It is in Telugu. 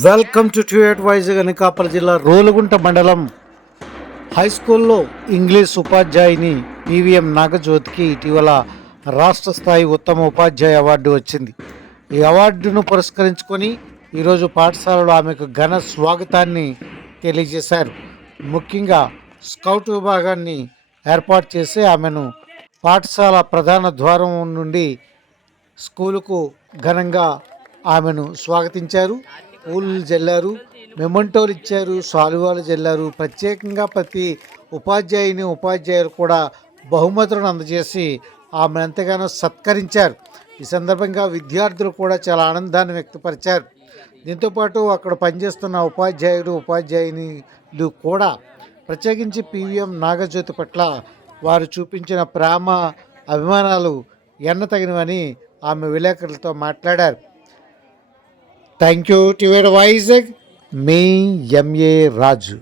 వెల్కమ్ టు ట్యూట్ వైజ్ అనకాపల్లి జిల్లా రోలుగుంట మండలం హై స్కూల్లో ఇంగ్లీష్ ఉపాధ్యాయుని పివిఎం నాగజ్యోతికి ఇటీవల రాష్ట్ర స్థాయి ఉత్తమ ఉపాధ్యాయ అవార్డు వచ్చింది. ఈ అవార్డును పురస్కరించుకొని ఈరోజు పాఠశాలలో ఆమెకు ఘన స్వాగతాన్ని తెలియజేశారు. ముఖ్యంగా స్కౌట్ విభాగాన్ని ఏర్పాటు చేసి ఆమెను పాఠశాల ప్రధాన ద్వారం నుండి స్కూలుకు ఘనంగా ఆమెను స్వాగతించారు. పూలు జల్లారు మెమంటోలు ఇచ్చారు సాలువాలు జల్లారు. ప్రత్యేకంగా ప్రతి ఉపాధ్యాయుని ఉపాధ్యాయులు కూడా బహుమతులను అందజేసి ఆమెను ఎంతగానో సత్కరించారు. ఈ సందర్భంగా విద్యార్థులు కూడా చాలా ఆనందాన్ని వ్యక్తపరిచారు. దీంతోపాటు అక్కడ పనిచేస్తున్న ఉపాధ్యాయుడు ఉపాధ్యాయునిలు కూడా ప్రత్యేకించి పివిఎం నాగజ్యోతి పట్ల వారు చూపించిన ప్రేమ అభిమానాలు ఎన్న తగినవని ఆమె విలేకరులతో మాట్లాడారు. థ్యాంక్ యూ టు వైజాగ్ మీ ఎంఏ రాజు